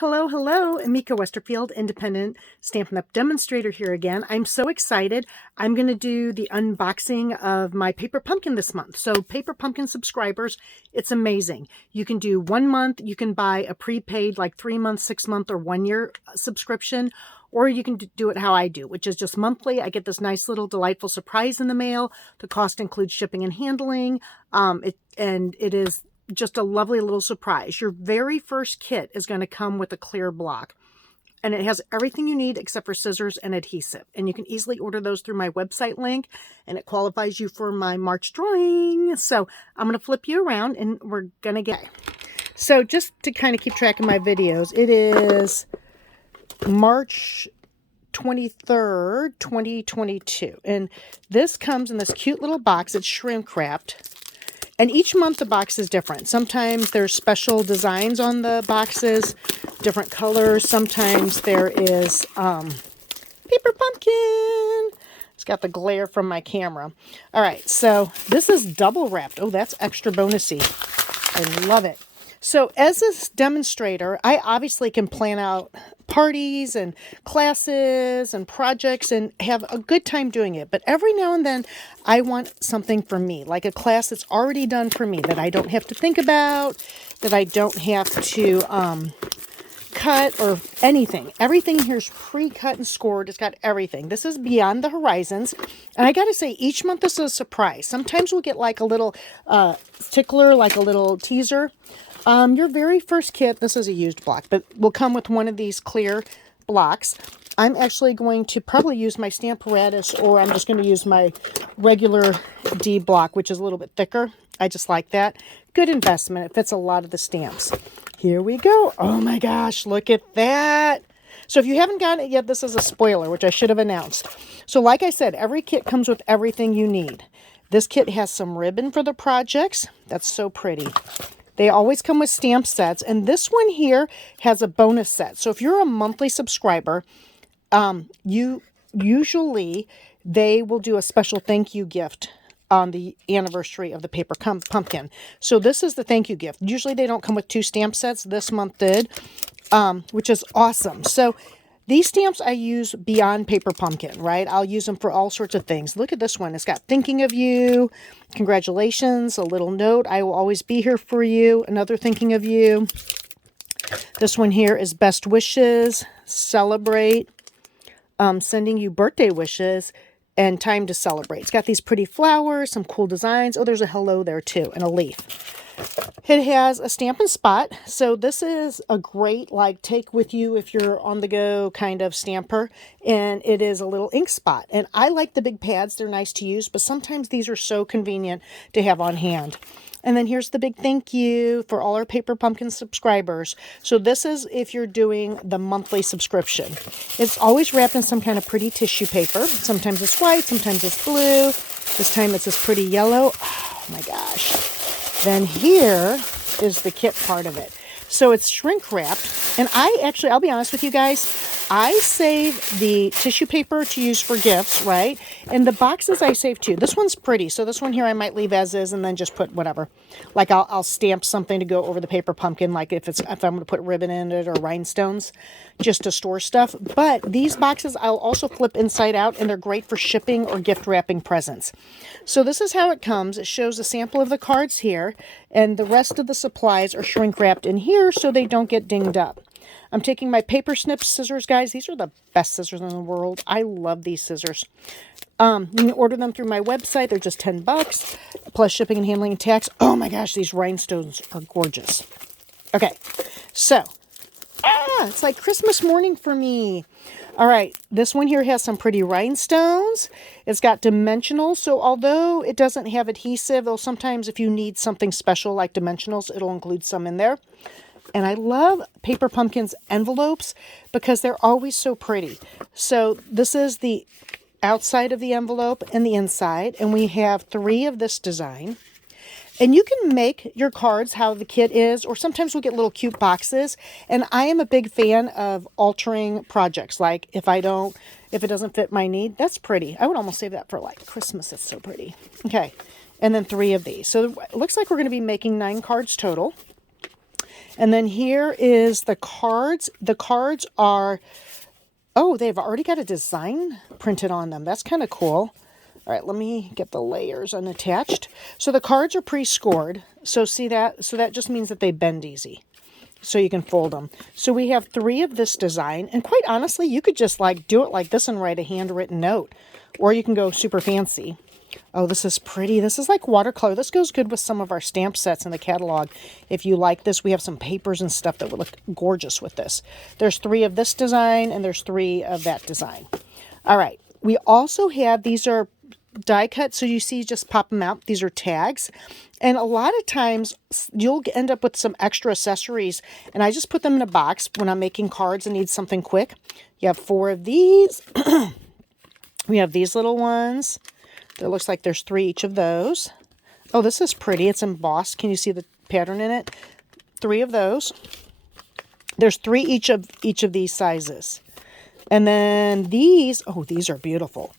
Hello, hello, Amika Westerfield, independent Stampin' Up! Demonstrator here again. I'm so excited. I'm going to do the unboxing of my Paper Pumpkin this month. So Paper Pumpkin subscribers, it's amazing. You can do 1 month, you can buy a prepaid like 3 month, 6 month, or 1 year subscription, or you can do it how I do, which is just monthly. I get this nice little delightful surprise in the mail. The cost includes shipping and handling, it is just a lovely little surprise. Your very first kit is going to come with a clear block, and it has everything you need except for scissors and adhesive. And you can easily order those through my website link, and it qualifies you for my March drawing. So I'm going to flip you around and we're going to get. So just to kind of keep track of my videos, it is March 23rd, 2022. And this comes in this cute little box. It's shrink wrapped. And each month the box is different. Sometimes there's special designs on the boxes, different colors. Sometimes there is Paper Pumpkin. It's got the glare from my camera. All right, so this is double wrapped. Oh, that's extra bonusy. I love it. So as a demonstrator, I obviously can plan out parties and classes and projects and have a good time doing it. But every now and then I want something for me, like a class that's already done for me, that I don't have to think about, that I don't have to cut or anything. Everything here is pre-cut and scored. It's got everything. This is Beyond the Horizons. And I got to say, each month this is a surprise. Sometimes we'll get like a little tickler, like a little teaser. Your very first kit, this is a used block, but will come with one of these clear blocks. I'm actually going to probably use my Stamparatus, or I'm just going to use my regular D block, which is a little bit thicker. I just like that. Good investment. It fits a lot of the stamps. Here we go. Oh my gosh, look at that. So if you haven't gotten it yet, this is a spoiler, which I should have announced. So like I said, every kit comes with everything you need. This kit has some ribbon for the projects. That's so pretty. They always come with stamp sets, and this one here has a bonus set. So if you're a monthly subscriber, usually they will do a special thank you gift on the anniversary of the Paper Pumpkin. So this is the thank you gift. Usually they don't come with 2 stamp sets. This month did, which is awesome. So these stamps I use beyond Paper Pumpkin, right? I'll use them for all sorts of things. Look at this one. It's got thinking of you, congratulations, a little note, I will always be here for you, another thinking of you. This one here is best wishes, celebrate, sending you birthday wishes, and time to celebrate. It's got these pretty flowers, some cool designs. Oh, there's a hello there too, and a leaf. It has a Stampin' Spot, so this is a great, like, take with you if you're on the go kind of stamper, and it is a little ink spot. And I like the big pads, they're nice to use, but sometimes these are so convenient to have on hand. And then here's the big thank you for all our Paper Pumpkin subscribers. So this is if you're doing the monthly subscription. It's always wrapped in some kind of pretty tissue paper. Sometimes it's white, sometimes it's blue. This time it's this pretty yellow. Oh my gosh. Then here is the kit part of it. So it's shrink wrapped. And I'll be honest with you guys, I save the tissue paper to use for gifts, right? And the boxes I save too. This one's pretty. So this one here I might leave as is and then just put whatever. Like I'll stamp something to go over the Paper Pumpkin, like if I'm going to put ribbon in it or rhinestones, just to store stuff. But these boxes I'll also flip inside out, and they're great for shipping or gift wrapping presents. So this is how it comes. It shows a sample of the cards here, and the rest of the supplies are shrink wrapped in here so they don't get dinged up. I'm taking my paper snip scissors, guys. These are the best scissors in the world. I love these scissors. You can order them through my website. They're just $10 plus shipping and handling and tax. Oh my gosh, these rhinestones are gorgeous. Okay, so it's like Christmas morning for me. All right, this one here has some pretty rhinestones. It's got dimensionals, so although it doesn't have adhesive, though sometimes if you need something special like dimensionals, it'll include some in there. And I love Paper Pumpkin's envelopes because they're always so pretty. So this is the outside of the envelope and the inside, and we have 3 of this design. And you can make your cards how the kit is, or sometimes we'll get little cute boxes. And I am a big fan of altering projects. Like if it doesn't fit my need, that's pretty. I would almost save that for like Christmas. It's so pretty. Okay. And then 3 of these. So it looks like we're going to be making 9 cards total. And then here is the cards. The cards are, oh, they've already got a design printed on them. That's kind of cool. All right, let me get the layers unattached. So the cards are pre-scored. So see that? So that just means that they bend easy. So you can fold them. So we have 3 of this design. And quite honestly, you could just like do it like this and write a handwritten note. Or you can go super fancy. Oh, this is pretty. This is like watercolor. This goes good with some of our stamp sets in the catalog. If you like this, we have some papers and stuff that would look gorgeous with this. There's 3 of this design and there's 3 of that design. All right. We also have, these are die cut, so you see just pop them out. These are tags. And a lot of times you'll end up with some extra accessories, and I just put them in a box when I'm making cards and need something quick. You have 4 of these. We have these little ones. It looks like there's 3 each of those. Oh, this is pretty. It's embossed. Can you see the pattern in it? 3 of those. There's 3 each of these sizes. And then these, oh, these are beautiful.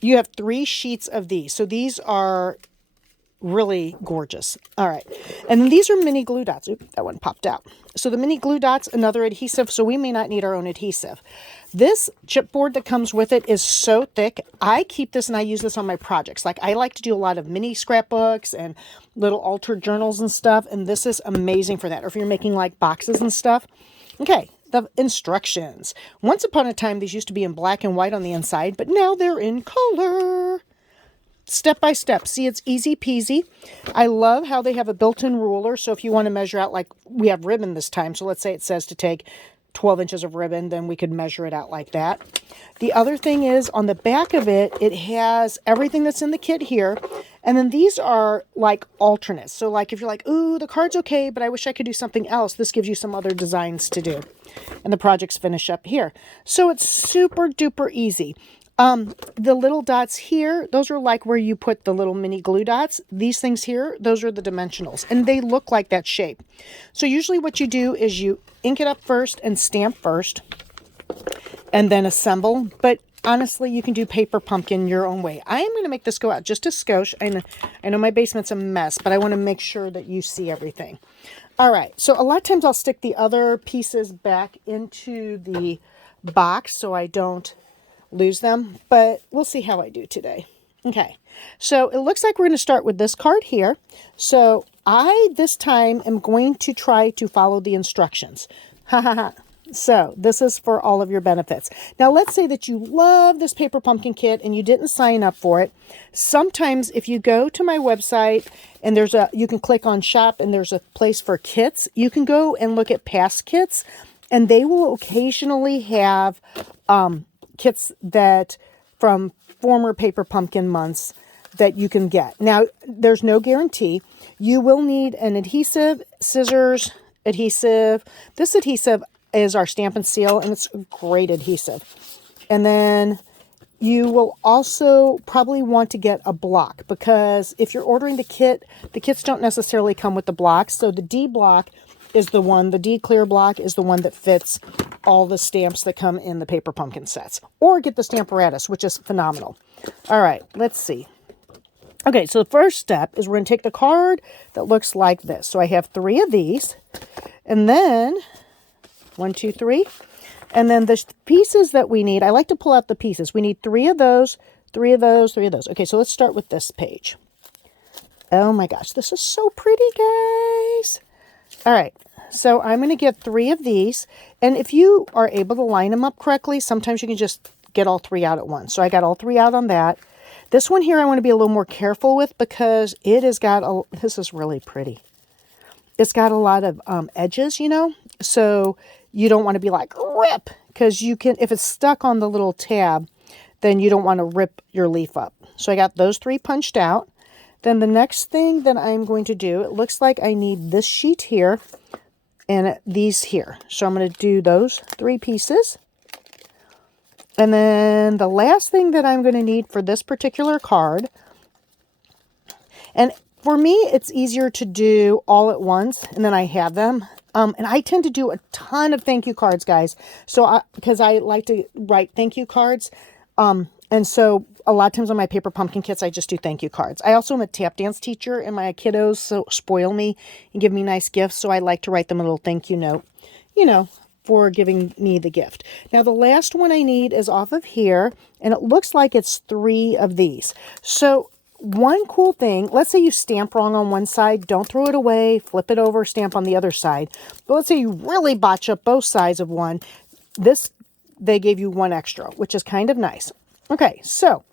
You have 3 sheets of these. So these are really gorgeous. All right. And then these are mini glue dots. Oops, that one popped out. So the mini glue dots, another adhesive. So we may not need our own adhesive. This chipboard that comes with it is so thick. I keep this and I use this on my projects. Like I like to do a lot of mini scrapbooks and little altered journals and stuff. And this is amazing for that. Or if you're making like boxes and stuff. Okay. The instructions. Once upon a time, these used to be in black and white on the inside, but now they're in color. Step by step. See, it's easy peasy. I love how they have a built-in ruler. So if you want to measure out, like we have ribbon this time. So let's say it says to take 12 inches of ribbon, then we could measure it out like that. The other thing is on the back of it, it has everything that's in the kit here. And then these are like alternates. So like if you're like, ooh, the card's okay, but I wish I could do something else. This gives you some other designs to do. And the projects finish up here. So it's super duper easy. The little dots here, those are like where you put the little mini glue dots. These things here, those are the dimensionals, and they look like that shape. So usually what you do is you ink it up first and stamp first and then assemble. But honestly, you can do paper pumpkin your own way. I am going to make this go out just a skosh. I know my basement's a mess, but I want to make sure that you see everything. All right. So a lot of times I'll stick the other pieces back into the box so I don't lose them, but we'll see how I do today. Okay, so it looks like we're going to start with this card here. So I, this time, am going to try to follow the instructions. Ha ha ha. So this is for all of your benefits. Now, let's say that you love this paper pumpkin kit and you didn't sign up for it. Sometimes if you go to my website and you can click on shop and there's a place for kits, you can go and look at past kits and they will occasionally have, kits that from former paper pumpkin months that you can get. Now, there's no guarantee. You will need an adhesive, scissors, adhesive. This adhesive is our Stampin' Seal, and it's a great adhesive. And then you will also probably want to get a block because if you're ordering the kits don't necessarily come with the blocks. So the D block is the one, the D clear block is the one that fits all the stamps that come in the paper pumpkin sets. Or get the Stamparatus, which is phenomenal. All right, let's see. Okay, so the first step is we're going to take the card that looks like this. So I have 3 of these. And then, 1, 2, 3. And then the pieces that we need, I like to pull out the pieces. We need 3 of those, 3 of those, 3 of those. Okay, so let's start with this page. Oh my gosh, this is so pretty, guys. All right, so I'm going to get 3 of these. And if you are able to line them up correctly, sometimes you can just get all 3 out at once. So I got all 3 out on that. This one here I want to be a little more careful with because it has got, this is really pretty. It's got a lot of edges, you know, so you don't want to be like, rip, because you can, if it's stuck on the little tab, then you don't want to rip your leaf up. So I got those 3 punched out. Then the next thing that I'm going to do, it looks like I need this sheet here and these here. So I'm going to do those 3 pieces. And then the last thing that I'm going to need for this particular card, and for me, it's easier to do all at once, and then I have them. And I tend to do a ton of thank you cards, guys. So because I like to write thank you cards, And so a lot of times on my paper pumpkin kits, I just do thank you cards. I also am a tap dance teacher, and my kiddos spoil me and give me nice gifts. So I like to write them a little thank you note, you know, for giving me the gift. Now, the last one I need is off of here, and it looks like it's 3 of these. So one cool thing, let's say you stamp wrong on one side, don't throw it away, flip it over, stamp on the other side. But let's say you really botch up both sides of one. They gave you 1 extra, which is kind of nice. Okay, so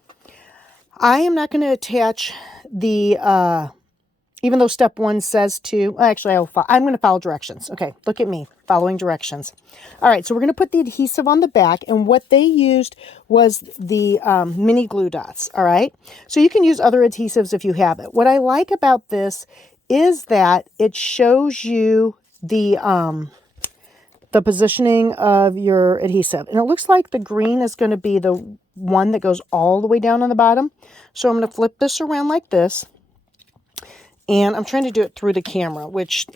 I am not going to attach the, even though step 1 says to, actually, I'm going to follow directions. Okay, look at me, following directions. All right, so we're going to put the adhesive on the back, and what they used was the mini glue dots, all right? So you can use other adhesives if you have it. What I like about this is that it shows you the positioning of your adhesive. And it looks like the green is going to be the one that goes all the way down on the bottom. So I'm going to flip this around like this. And I'm trying to do it through the camera, which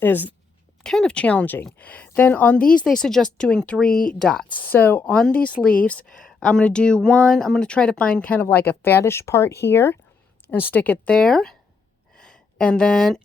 is kind of challenging. Then on these, they suggest doing 3 dots. So on these leaves, I'm going to do 1. I'm going to try to find kind of like a fattish part here and stick it there. And then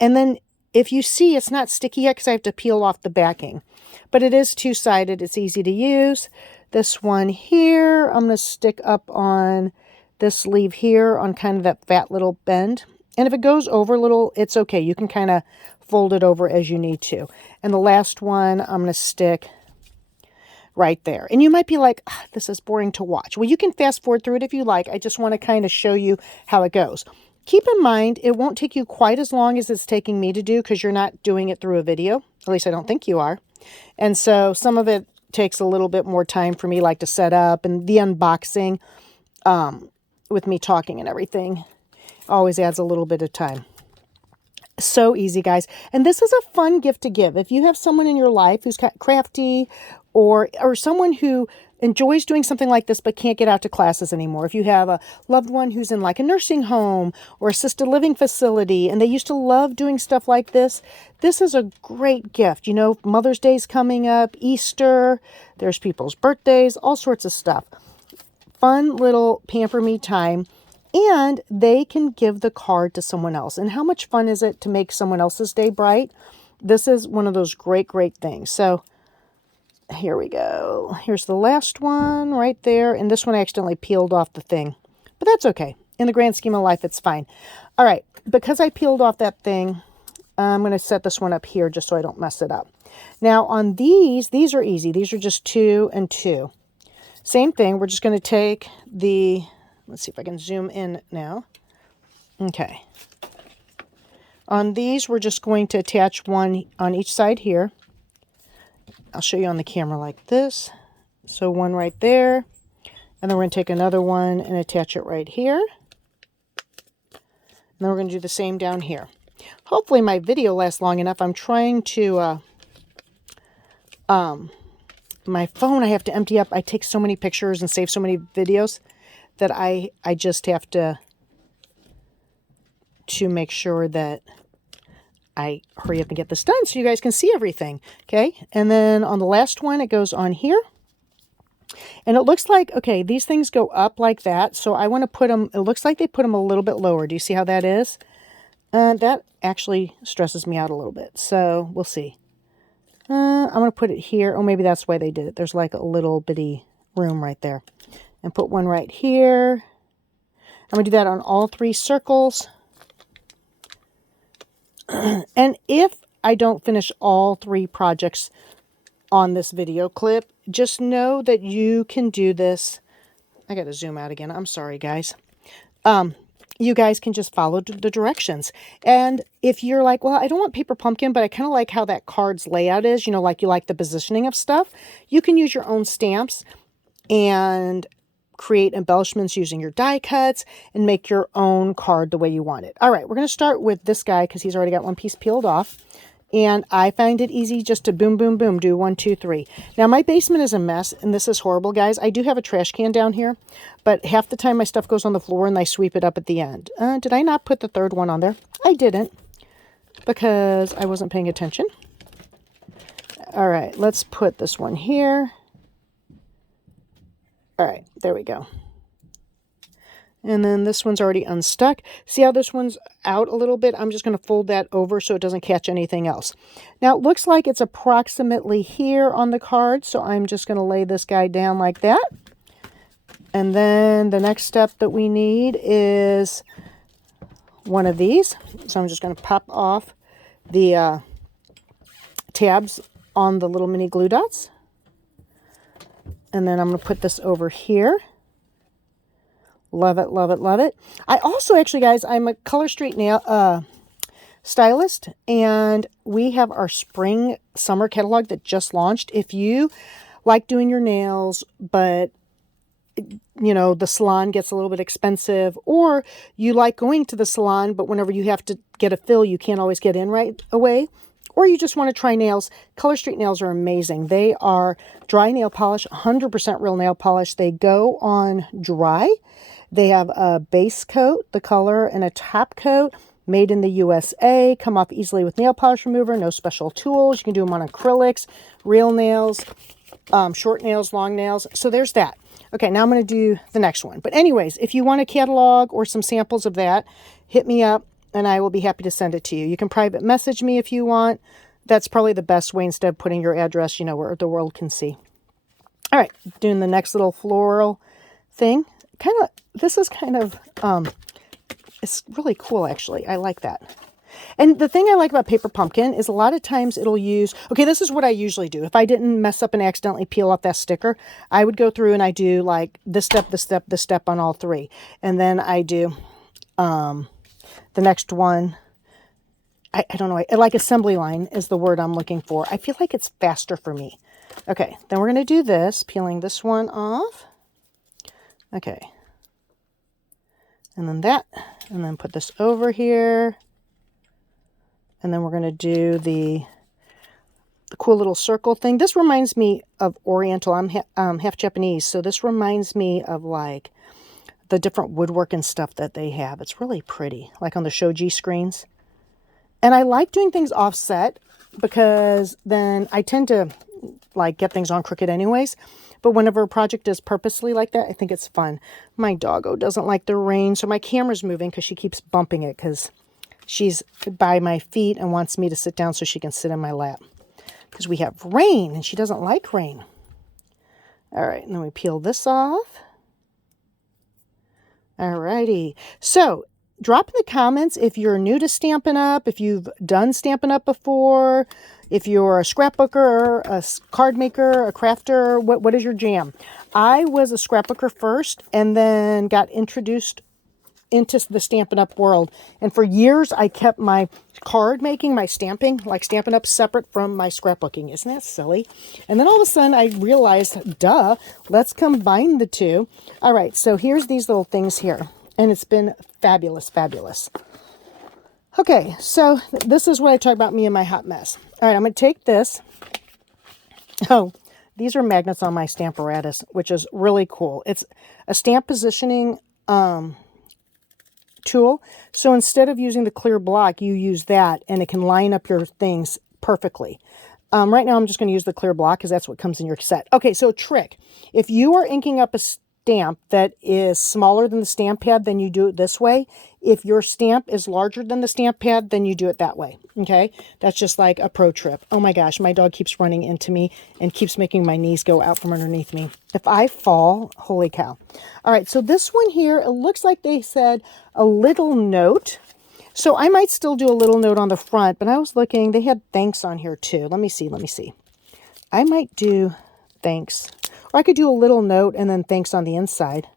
if you see, it's not sticky yet because I have to peel off the backing. But it is 2-sided. It's easy to use. This one here, I'm going to stick up on this sleeve here on kind of that fat little bend. And if it goes over a little, it's okay. You can kind of fold it over as you need to. And the last one, I'm going to stick right there. And you might be like, this is boring to watch. Well, you can fast forward through it if you like. I just want to kind of show you how it goes. Keep in mind, it won't take you quite as long as it's taking me to do because you're not doing it through a video. At least I don't think you are. And so some of it takes a little bit more time for me, like to set up, and the unboxing with me talking and everything always adds a little bit of time. So easy, guys. And this is a fun gift to give. If you have someone in your life who's crafty or someone who enjoys doing something like this but can't get out to classes anymore. If you have a loved one who's in like a nursing home or assisted living facility and they used to love doing stuff like this, this is a great gift. You know, Mother's Day's coming up, Easter, there's people's birthdays, all sorts of stuff. Fun little pamper me time. And they can give the card to someone else. And how much fun is it to make someone else's day bright? This is one of those great, great things. So here we go. Here's the last one right there. And this one I accidentally peeled off the thing. But that's okay. In the grand scheme of life, it's fine. All right. Because I peeled off that thing, I'm going to set this one up here just so I don't mess it up. Now on these are easy. These are just 2 and 2. Same thing. We're just going to take the... Let's see if I can zoom in now. Okay. On these, we're just going to attach one on each side here. I'll show you on the camera like this. So one right there. And then we're going to take another one and attach it right here. And then we're going to do the same down here. Hopefully my video lasts long enough. I'm trying to... my phone I have to empty up. I take so many pictures and save so many videos that I just have to make sure that I hurry up and get this done so you guys can see everything. Okay, and then on the last one, it goes on here. And it looks like, okay, these things go up like that. So I want to put them, it looks like they put them a little bit lower. Do you see how that is? That actually stresses me out a little bit. So we'll see. I'm going to put it here. Oh, maybe that's why they did it. There's like a little bitty room right there. And put one right here. I'm going to do that on all 3 circles. And if I don't finish all 3 projects on this video clip, just know that you can do this. I got to zoom out again. I'm sorry, guys. You guys can just follow the directions. And if you're like, well, I don't want paper pumpkin, but I kind of like how that card's layout is, you know, like you like the positioning of stuff, you can use your own stamps and create embellishments using your die cuts and make your own card the way you want it. All right, we're going to start with this guy because he's already got one piece peeled off. And I find it easy just to boom, boom, boom, do 1, 2, 3. Now, my basement is a mess, and this is horrible, guys. I do have a trash can down here, but half the time my stuff goes on the floor, and I sweep it up at the end. Did I not put the 3rd one on there? I didn't, because I wasn't paying attention. All right, let's put this one here. All right, there we go. And then this one's already unstuck. See how this one's out a little bit? I'm just going to fold that over so it doesn't catch anything else. Now, it looks like it's approximately here on the card, so I'm just going to lay this guy down like that. And then the next step that we need is one of these. So I'm just going to pop off the tabs on the little mini glue dots. And then I'm going to put this over here. Love it, love it, love it. I also, actually, guys, I'm a Color Street nail stylist, and we have our spring summer catalog that just launched. If you like doing your nails, but you know, the salon gets a little bit expensive, or you like going to the salon, but whenever you have to get a fill, you can't always get in right away, or you just want to try nails, Color Street nails are amazing. They are dry nail polish, 100% real nail polish. They go on dry. They have a base coat, the color, and a top coat, made in the USA, come off easily with nail polish remover, no special tools. You can do them on acrylics, real nails, short nails, long nails. So there's that. Okay, now I'm going to do the next one. But anyways, if you want a catalog or some samples of that, hit me up and I will be happy to send it to you. You can private message me if you want. That's probably the best way, instead of putting your address, you know, where the world can see. All right, doing the next little floral thing. This is kind of, it's really cool, actually. I like that. And the thing I like about Paper Pumpkin is a lot of times it'll use, okay, this is what I usually do. If I didn't mess up and accidentally peel off that sticker, I would go through and I do like this step, this step, this step on all three. And then I do the next one. I don't know. Like assembly line is the word I'm looking for. I feel like it's faster for me. Okay, then we're going to do this, peeling this one off. Okay. And then that, and then put this over here. And then we're going to do the cool little circle thing. This reminds me of Oriental. I'm half Japanese, so this reminds me of like the different woodwork and stuff that they have. It's really pretty, like on the shoji screens. And I like doing things offset because then I tend to like get things on crooked anyways. But whenever a project is purposely like that, I think it's fun. My doggo doesn't like the rain, so my camera's moving because she keeps bumping it because she's by my feet and wants me to sit down so she can sit in my lap. Because we have rain and she doesn't like rain. All right, and then we peel this off. All righty. So drop in the comments if you're new to Stampin' Up, if you've done Stampin' Up before, if you're a scrapbooker, a card maker, a crafter, what is your jam? I was a scrapbooker first and then got introduced into the Stampin' Up world. And for years, I kept my card making, my stamping, like Stampin' Up separate from my scrapbooking. Isn't that silly? And then all of a sudden, I realized, duh, let's combine the two. All right, so here's these little things here. And it's been fabulous, fabulous. Okay, so this is what I talk about me and my hot mess. All right, I'm going to take this. Oh, these are magnets on my Stamparatus, which is really cool. It's a stamp positioning tool. So instead of using the clear block, you use that, and it can line up your things perfectly. Right now, I'm just going to use the clear block because that's what comes in your set. Okay, so trick. If you are inking up a stamp that is smaller than the stamp pad, then you do it this way. If your stamp is larger than the stamp pad, then you do it that way. Okay, that's just like a pro trip. Oh my gosh, my dog keeps running into me and keeps making my knees go out from underneath me. If I fall, holy cow. All right, so this one here, it looks like they said a little note. So I might still do a little note on the front, but I was looking, they had thanks on here too. Let me see. I might do thanks. Or I could do a little note and then thanks on the inside.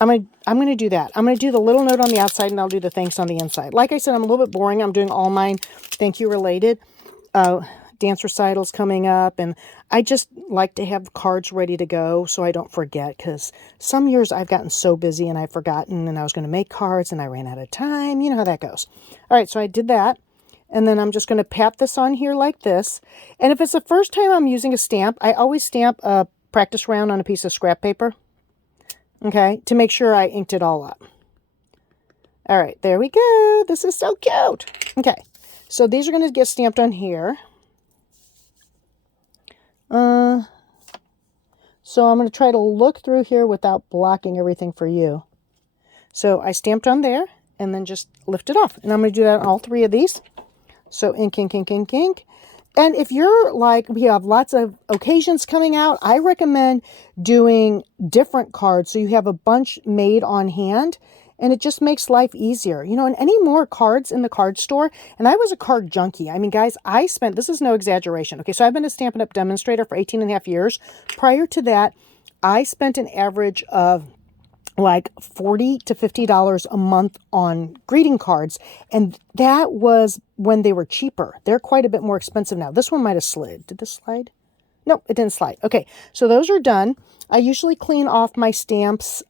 I'm gonna do that. I'm gonna do the little note on the outside and I'll do the thanks on the inside. Like I said, I'm a little bit boring. I'm doing all mine thank you related. Dance recitals coming up, and I just like to have cards ready to go so I don't forget, because some years I've gotten so busy and I've forgotten, and I was going to make cards and I ran out of time. You know how that goes. All right, so I did that. And then I'm just going to pat this on here like this. And if it's the first time I'm using a stamp, I always stamp a practice round on a piece of scrap paper. Okay, to make sure I inked it all up. All right, there we go. This is so cute. Okay, so these are going to get stamped on here. So I'm going to try to look through here without blocking everything for you. So I stamped on there and then just lift it off. And I'm going to do that on all 3 of these. So ink, ink, ink, ink, ink. And if you're like, we have lots of occasions coming out, I recommend doing different cards so you have a bunch made on hand. And it just makes life easier. You know, and any more cards in the card store. And I was a card junkie. I mean, guys, I spent, this is no exaggeration. Okay, so I've been a Stampin' Up! Demonstrator for 18 and a half years. Prior to that, I spent an average of like $40 to $50 a month on greeting cards. And that was when they were cheaper. They're quite a bit more expensive now. This one might have slid. Did this slide? No, it didn't slide. Okay, so those are done. I usually clean off my stamps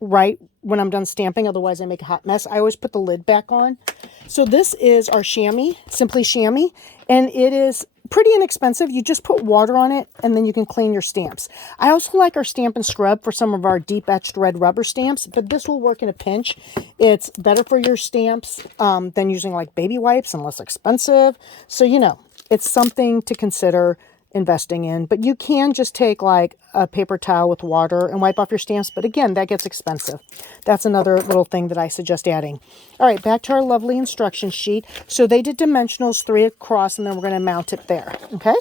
right when I'm done stamping, otherwise I make a hot mess. I always put the lid back on. So this is our chamois, Simply Chamois, and it is pretty inexpensive. You just put water on it and then you can clean your stamps. I also like our Stampin' Scrub for some of our deep etched red rubber stamps, but this will work in a pinch. It's better for your stamps than using like baby wipes and less expensive. So, you know, it's something to consider investing in, but you can just take like a paper towel with water and wipe off your stamps. But again, that gets expensive. That's another little thing that I suggest adding. All right, back to our lovely instruction sheet. So they did dimensionals 3 across, and then we're going to mount it there. Okay.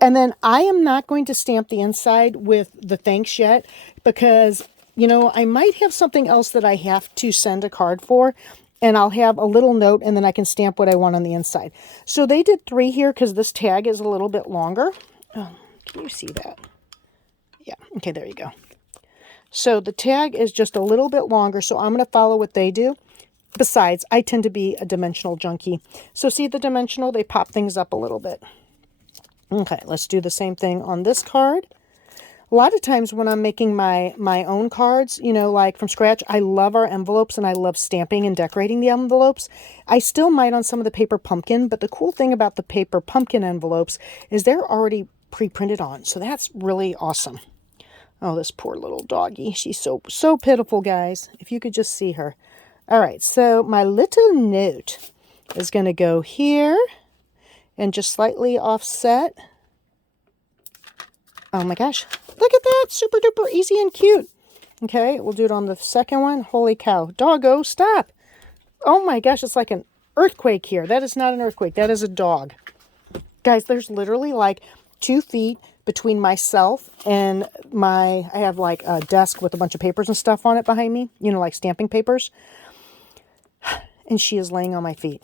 And then I am not going to stamp the inside with the thanks yet because, you know, I might have something else that I have to send a card for. And I'll have a little note and then I can stamp what I want on the inside. So they did 3 here because this tag is a little bit longer. Oh, can you see that? Yeah. Okay, there you go. So the tag is just a little bit longer. So I'm going to follow what they do. Besides, I tend to be a dimensional junkie. So see the dimensional? They pop things up a little bit. Okay, let's do the same thing on this card. A lot of times when I'm making my own cards, you know, like from scratch, I love our envelopes and I love stamping and decorating the envelopes. I still might on some of the paper pumpkin, but the cool thing about the paper pumpkin envelopes is they're already pre-printed on. So that's really awesome. Oh, this poor little doggy. She's so pitiful, guys. If you could just see her. All right, so my little note is going to go here and just slightly offset. Oh my gosh, look at that, super duper easy and cute. Okay, we'll do it on the second one. Holy cow, doggo, stop. Oh my gosh, it's like an earthquake here. That is not an earthquake, that is a dog. Guys, there's literally like 2 feet between myself and I have like a desk with a bunch of papers and stuff on it behind me, you know, like stamping papers. And she is laying on my feet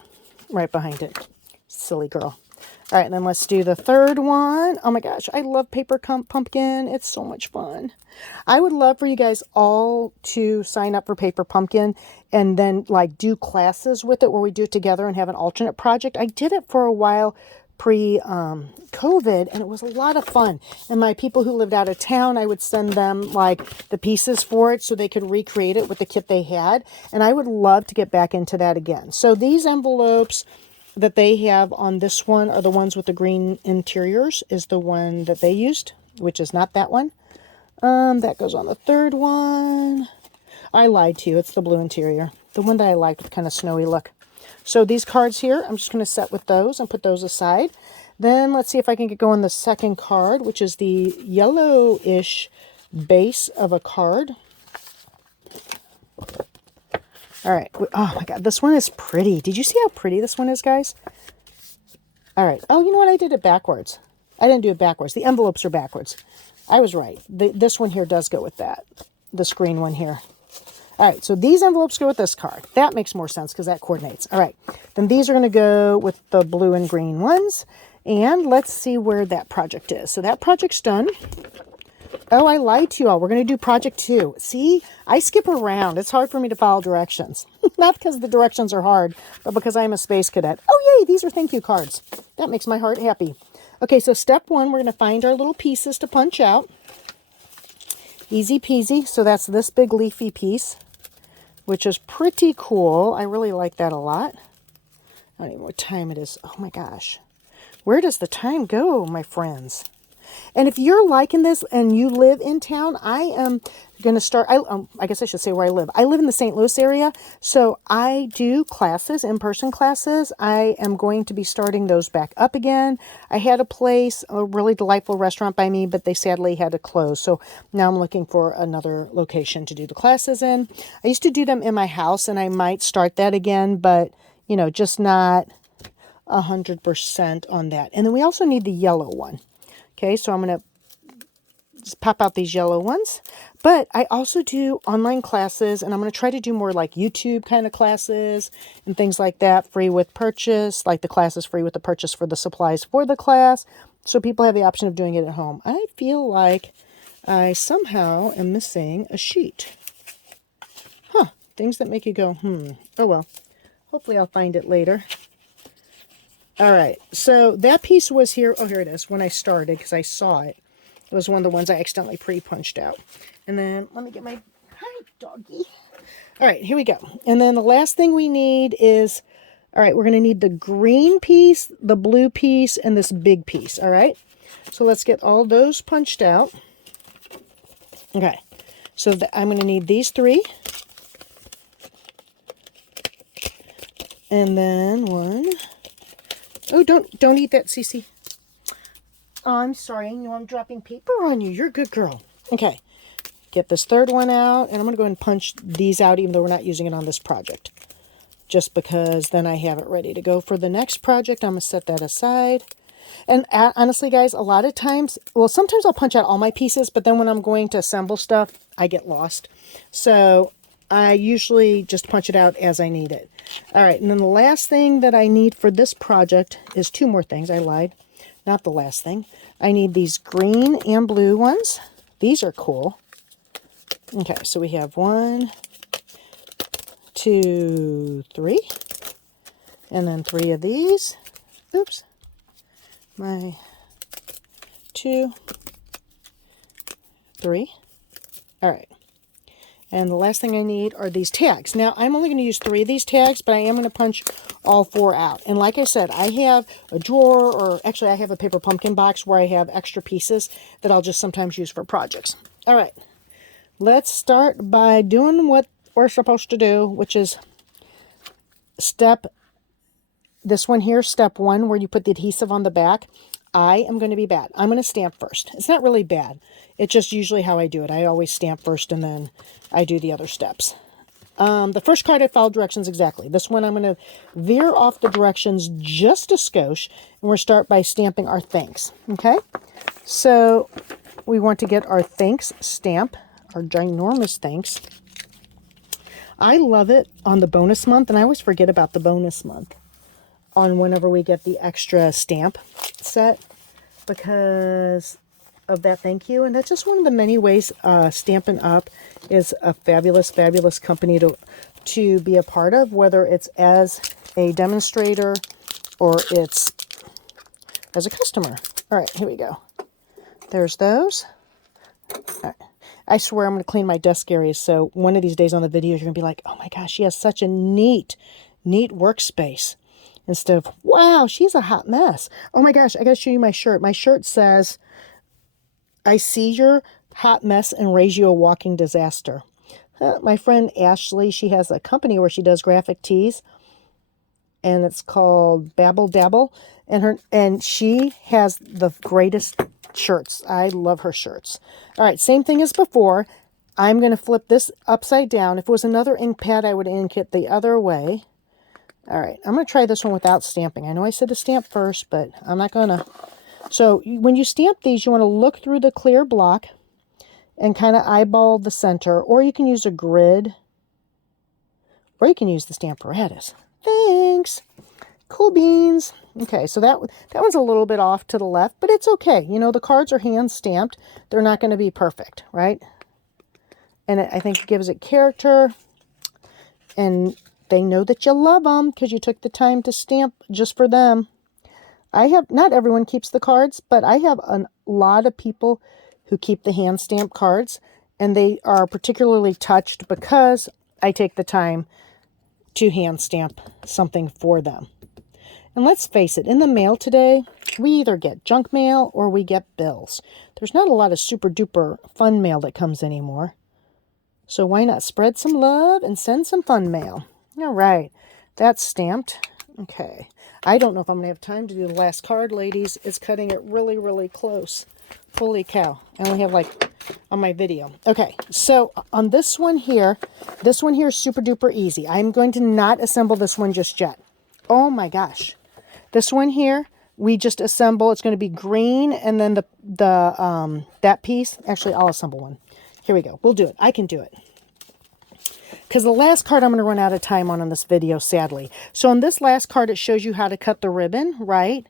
right behind it. Silly girl. All right, and then let's do the third one. Oh my gosh, I love paper pumpkin. It's so much fun. I would love for you guys all to sign up for Paper Pumpkin and then like do classes with it where we do it together and have an alternate project. I did it for a while pre-COVID and it was a lot of fun. And my people who lived out of town, I would send them like the pieces for it so they could recreate it with the kit they had. And I would love to get back into that again. So these envelopes that they have on this one are the ones with the green interiors is the one that they used, which is not that one. That goes on the third one. I lied to you. It's the blue interior. The one that I liked with kind of snowy look. So these cards here, I'm just going to set with those and put those aside. Then let's see if I can get going the second card, which is the yellowish base of a card. All right. Oh my God, this one is pretty. Did you see how pretty this one is, guys? All right. Oh, you know what? I did it backwards. I didn't do it backwards. The envelopes are backwards. I was right. This one here does go with that. This green one here. All right. So these envelopes go with this card. That makes more sense because that coordinates. All right. Then these are going to go with the blue and green ones. And let's see where that project is. So that project's done. Oh, I lied to you all. We're going to do project 2. See, I skip around. It's hard for me to follow directions. Not because the directions are hard, but because I'm a space cadet. Oh, yay, these are thank you cards. That makes my heart happy. Okay, so step 1, we're going to find our little pieces to punch out. Easy peasy. So that's this big leafy piece, which is pretty cool. I really like that a lot. I don't even know what time it is. Oh my gosh. Where does the time go, my friends? And if you're liking this and you live in town, I am going to start, I guess I should say where I live. I live in the St. Louis area, so I do classes, in-person classes. I am going to be starting those back up again. I had a place, a really delightful restaurant by me, but they sadly had to close. So now I'm looking for another location to do the classes in. I used to do them in my house, and I might start that again, but, you know, just not 100% on that. And then we also need the yellow one. Okay, so I'm going to just pop out these yellow ones. But I also do online classes, and I'm going to try to do more like YouTube kind of classes and things like that, free with purchase, like the class is free with the purchase for the supplies for the class, so people have the option of doing it at home. I feel like I somehow am missing a sheet. Huh, things that make you go, oh well. Hopefully I'll find it later. All right, so that piece was here. Oh, here it is, when I started, because I saw it. It was one of the ones I accidentally pre-punched out. And then, let me get my, hi, doggy. All right, here we go. And then the last thing we need is, all right, we're going to need the green piece, the blue piece, and this big piece, all right? So let's get all those punched out. Okay, so I'm going to need these three. And then one. Oh, don't eat that, Cece. Oh, I'm sorry. You know I'm dropping paper on you. You're a good girl. Okay. Get this third one out. And I'm going to go ahead and punch these out, even though we're not using it on this project. Just because then I have it ready to go for the next project. I'm going to set that aside. And honestly, guys, a lot of times, well, sometimes I'll punch out all my pieces, but then when I'm going to assemble stuff, I get lost. So I usually just punch it out as I need it. All right. And then the last thing that I need for this project is two more things. I lied. Not the last thing. I need these green and blue ones. These are cool. Okay, so we have 1, 2, 3. And then 3 of these. Oops. My 2, 3. All right. And the last thing I need are these tags. Now, I'm only going to use 3 of these tags, but I am going to punch all 4 out. And like I said, I have a drawer, or actually I have a paper pumpkin box where I have extra pieces that I'll just sometimes use for projects. All right, let's start by doing what we're supposed to do, which is this one here, step 1, where you put the adhesive on the back. I am going to be bad. I'm going to stamp first. It's not really bad. It's just usually how I do it. I always stamp first and then I do the other steps. The first card I followed directions exactly. This one I'm going to veer off the directions just a skosh, and we'll start by stamping our thanks. Okay? So we want to get our thanks stamp, our ginormous thanks. I love it on the bonus month, and I always forget about the bonus month on whenever we get the extra stamp set because of that thank you. And that's just one of the many ways Stampin' Up! Is a fabulous, fabulous company to be a part of, whether it's as a demonstrator or it's as a customer. All right, here we go. There's those. All right. I swear I'm going to clean my desk areas, so one of these days on the videos, you're going to be like, oh my gosh, she has such a neat workspace. Instead of, wow, she's a hot mess. Oh my gosh, I got to show you my shirt. My shirt says, I see your hot mess and raise you a walking disaster. My friend Ashley, she has a company where she does graphic tees, and it's called Babble Dabble, and she has the greatest shirts. I love her shirts. All right, same thing as before. I'm going to flip this upside down. If it was another ink pad, I would ink it the other way. All right, I'm going to try this one without stamping. I know I said to stamp first, but I'm not going to. So when you stamp these, you want to look through the clear block and kind of eyeball the center, or you can use a grid, or you can use the Stamparatus. Thanks. Cool beans. Okay, so that one's a little bit off to the left, but it's okay. You know, the cards are hand stamped. They're not going to be perfect, right? And I think it gives it character, and they know that you love them because you took the time to stamp just for them. Not everyone keeps the cards, but I have a lot of people who keep the hand stamped cards, and they are particularly touched because I take the time to hand stamp something for them. And let's face it, in the mail today, we either get junk mail or we get bills. There's not a lot of super duper fun mail that comes anymore. So why not spread some love and send some fun mail? All right, that's stamped. Okay, I don't know if I'm going to have time to do the last card, ladies. It's cutting it really, really close. Holy cow. I only have like on my video. Okay, so on this one here is super duper easy. I'm going to not assemble this one just yet. Oh my gosh. This one here, we just assemble. It's going to be green, and then that piece, actually I'll assemble one. Here we go. We'll do it. I can do it. Because the last card I'm going to run out of time on this video, sadly. So on this last card, it shows you how to cut the ribbon, right?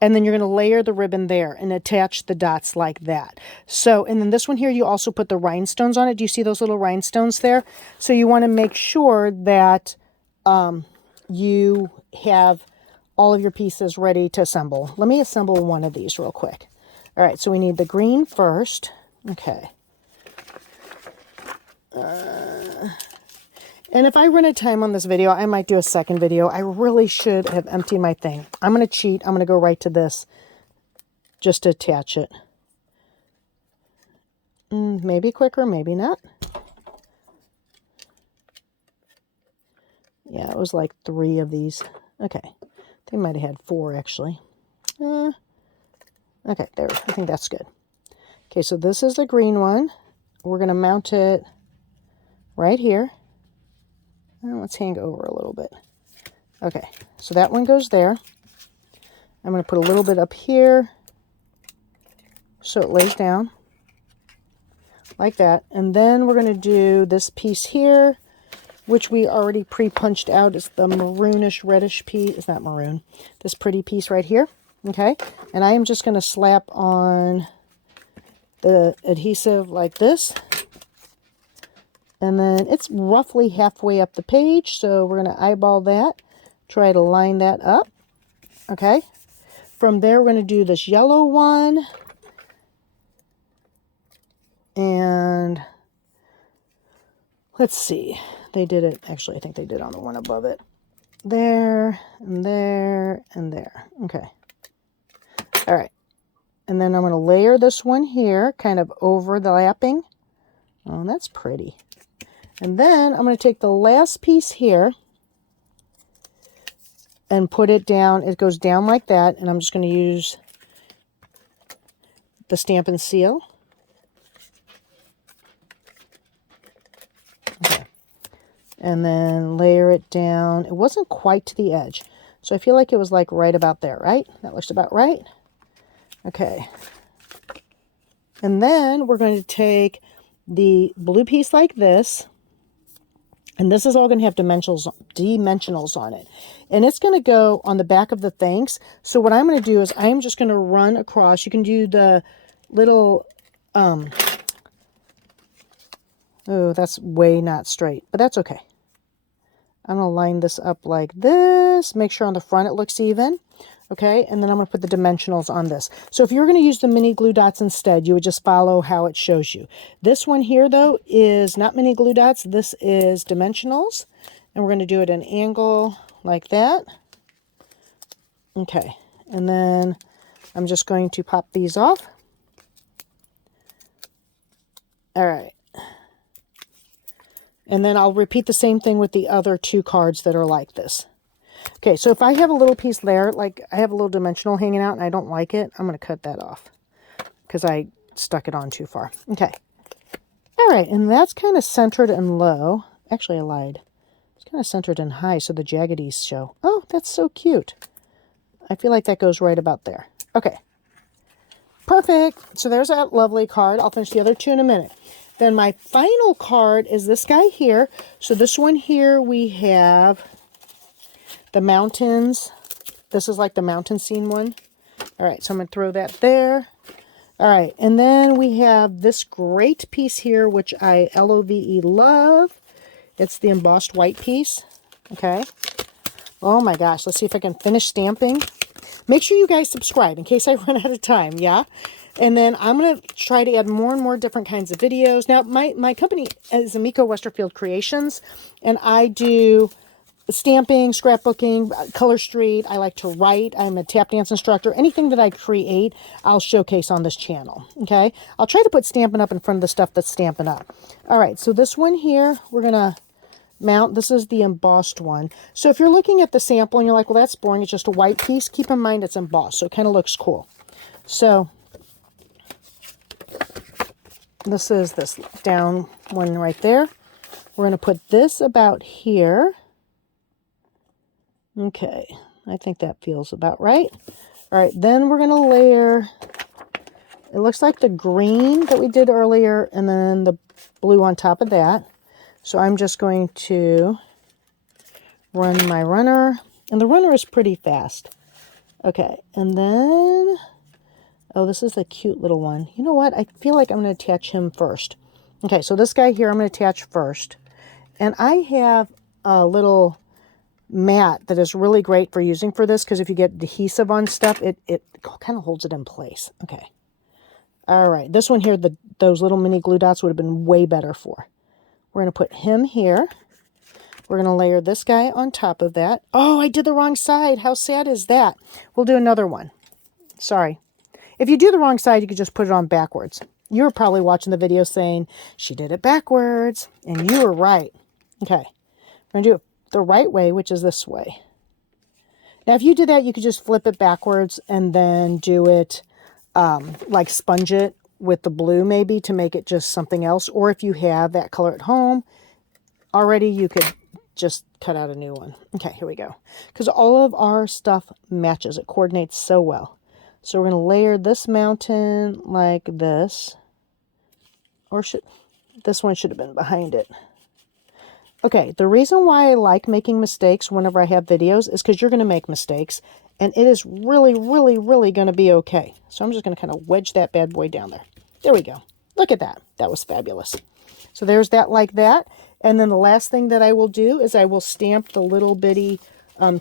And then you're going to layer the ribbon there and attach the dots like that. So, and then this one here, you also put the rhinestones on it. Do you see those little rhinestones there? So you want to make sure that you have all of your pieces ready to assemble. Let me assemble one of these real quick. All right, so we need the green first. Okay. And if I run out of time on this video, I might do a second video. I really should have emptied my thing. I'm going to cheat. I'm going to go right to this just to attach it. Maybe quicker, maybe not. Yeah, it was like 3 of these. Okay. They might have had 4, actually. Okay, there. I think that's good. Okay, so this is the green one. We're going to mount it right here. Let's hang over a little bit. Okay, so that one goes there. I'm going to put a little bit up here so it lays down like that. And then we're going to do this piece here, which we already pre-punched out. It's the maroonish reddish piece. It's not maroon. This pretty piece right here. Okay, and I am just going to slap on the adhesive like this. And then it's roughly halfway up the page, so we're going to eyeball that, try to line that up, okay? From there, we're going to do this yellow one, and let's see. They did it, actually, I think they did on the one above it. There, and there, and there, okay. All right, and then I'm going to layer this one here, kind of overlapping. Oh, that's pretty. And then I'm going to take the last piece here and put it down. It goes down like that. And I'm just going to use the Stampin' Seal. Okay. And then layer it down. It wasn't quite to the edge. So I feel like it was like right about there, right? That looks about right. Okay. And then we're going to take the blue piece like this. And this is all going to have dimensionals on it. And it's going to go on the back of the thanks. So what I'm going to do is I'm just going to run across. You can do the little, oh, that's way not straight, but that's okay. I'm going to line this up like this. Make sure on the front it looks even. Okay, and then I'm going to put the dimensionals on this. So if you're going to use the mini glue dots instead, you would just follow how it shows you. This one here, though, is not mini glue dots. This is dimensionals. And we're going to do it at an angle like that. Okay, and then I'm just going to pop these off. All right. And then I'll repeat the same thing with the other 2 cards that are like this. Okay, so if I have a little piece there, like I have a little dimensional hanging out and I don't like it, I'm going to cut that off because I stuck it on too far. Okay. All right, and that's kind of centered and low. Actually, I lied. It's kind of centered and high so the jaggedies show. Oh, that's so cute. I feel like that goes right about there. Okay. Perfect. So there's that lovely card. I'll finish the other 2 in a minute. Then my final card is this guy here. So this one here we have the mountains. This is like the mountain scene one. All right, so I'm going to throw that there. All right, and then we have this great piece here, which I LOVE love. It's the embossed white piece. Okay. Oh my gosh, let's see if I can finish stamping. Make sure you guys subscribe in case I run out of time, yeah? And then I'm going to try to add more and more different kinds of videos. Now, my company is Amico Westerfield Creations, and I do stamping, scrapbooking, Color Street. I like to write. I'm a tap dance instructor. Anything that I create, I'll showcase on this channel. Okay. I'll try to put Stampin' Up in front of the stuff that's Stampin' Up. All right. So this one here, we're going to mount. This is the embossed one. So if you're looking at the sample and you're like, well, that's boring, it's just a white piece, keep in mind it's embossed. So it kind of looks cool. So this is this down one right there. We're going to put this about here. Okay, I think that feels about right. All right, then we're going to layer, it looks like the green that we did earlier, and then the blue on top of that. So I'm just going to run my runner, and the runner is pretty fast. Okay, and then, oh, this is a cute little one. You know what? I feel like I'm going to attach him first. Okay, so this guy here I'm going to attach first. And I have a little mat that is really great for using for this, because if you get adhesive on stuff, it kind of holds it in place. Okay. All right, this one here, those little mini glue dots would have been way better for. We're going to put him here. We're going to layer this guy on top of that. Oh, I did the wrong side. How sad is that? We'll do another one. Sorry. If you do the wrong side, you could just put it on backwards. You were probably watching the video saying, she did it backwards. And you were right. Okay. We're going to do it the right way, which is this way. Now, if you do that, you could just flip it backwards and then do it, like sponge it with the blue maybe to make it just something else. Or if you have that color at home already, you could just cut out a new one. Okay, here we go. Because all of our stuff matches. It coordinates so well. So we're going to layer this mountain like this. Or this one should have been behind it. Okay, the reason why I like making mistakes whenever I have videos is because you're going to make mistakes. And it is really, really, really going to be okay. So I'm just going to kind of wedge that bad boy down there. There we go. Look at that. That was fabulous. So there's that like that. And then the last thing that I will do is I will stamp the little bitty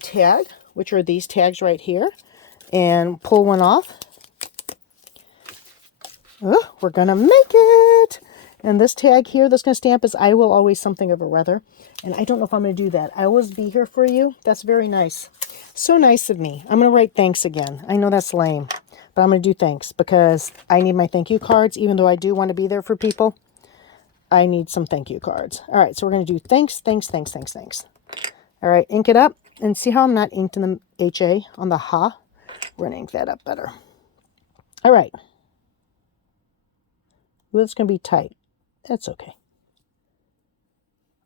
tag, which are these tags right here, and pull one off. Oh, we're going to make it. And this tag here that's going to stamp is I will always something of a rather. And I don't know if I'm going to do that. I always be here for you. That's very nice. So nice of me. I'm going to write thanks again. I know that's lame, but I'm going to do thanks because I need my thank you cards. Even though I do want to be there for people, I need some thank you cards. All right, so we're going to do thanks, thanks, thanks, thanks, thanks. All right, ink it up. And see how I'm not inked in the HA on the ha? We're going to ink that up better. All right. Ooh, it's going to be tight. That's okay.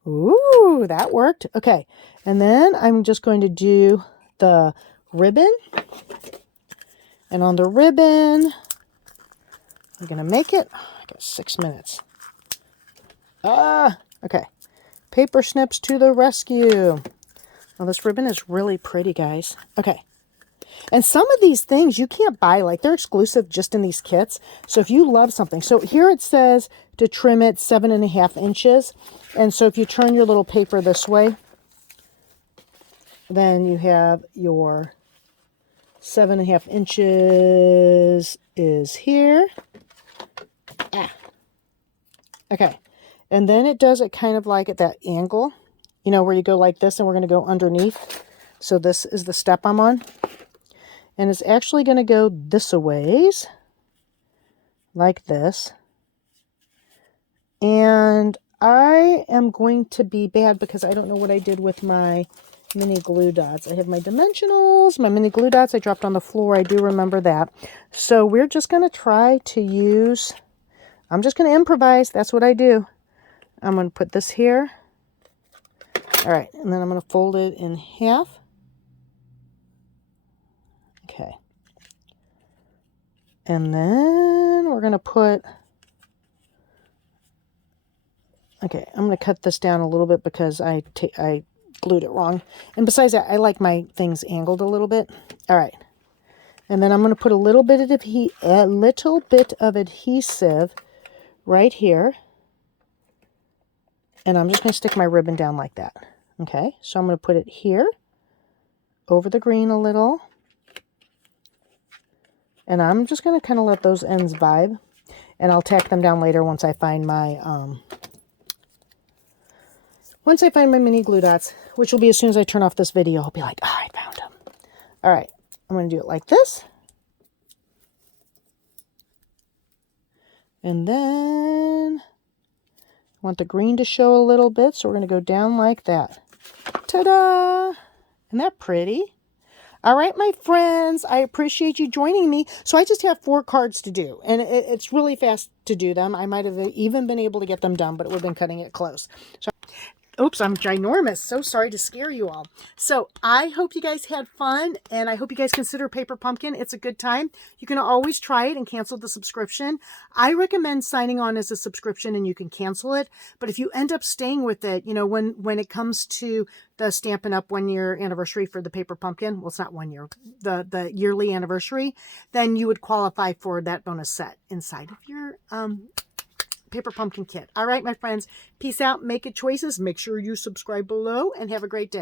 Ooh, that worked. Okay, and then I'm just going to do the ribbon. And on the ribbon, I'm going to make it. Oh, I got 6 minutes. Okay. Paper snips to the rescue. Well, this ribbon is really pretty, guys. Okay. And some of these things you can't buy, like they're exclusive just in these kits. So if you love something, so here it says to trim it 7.5 inches. And so if you turn your little paper this way, then you have your 7.5 inches is here. Okay. And then it does it kind of like at that angle, you know, where you go like this and we're going to go underneath. So this is the step I'm on. And it's actually going to go this a ways, like this. And I am going to be bad because I don't know what I did with my mini glue dots. I have my dimensionals, my mini glue dots I dropped on the floor. I do remember that. So we're just going to try to use, I'm just going to improvise. That's what I do. I'm going to put this here. All right. And then I'm going to fold it in half. Okay. And then we're going to put, okay, I'm going to cut this down a little bit because I glued it wrong. And besides that, I like my things angled a little bit. All right. And then I'm going to put a little bit of adhesive right here. And I'm just going to stick my ribbon down like that. Okay. So I'm going to put it here over the green a little. And I'm just going to kind of let those ends vibe. And I'll tack them down later once I find my Once I find my mini glue dots, which will be as soon as I turn off this video, I'll be like, oh, I found them. All right, I'm going to do it like this. And then I want the green to show a little bit, so we're going to go down like that. Ta-da! Isn't that pretty? All right, my friends, I appreciate you joining me. So I just have 4 cards to do, and it's really fast to do them. I might have even been able to get them done, but it would have been cutting it close. So, oops, I'm ginormous. So sorry to scare you all. So I hope you guys had fun, and I hope you guys consider Paper Pumpkin. It's a good time. You can always try it and cancel the subscription. I recommend signing on as a subscription, and you can cancel it. But if you end up staying with it, you know, when it comes to the Stampin' Up! 1-year anniversary for the Paper Pumpkin, well, it's not 1 year, the yearly anniversary, then you would qualify for that bonus set inside of your Paper Pumpkin kit. All right, my friends, peace out, make good choices, make sure you subscribe below, and have a great day.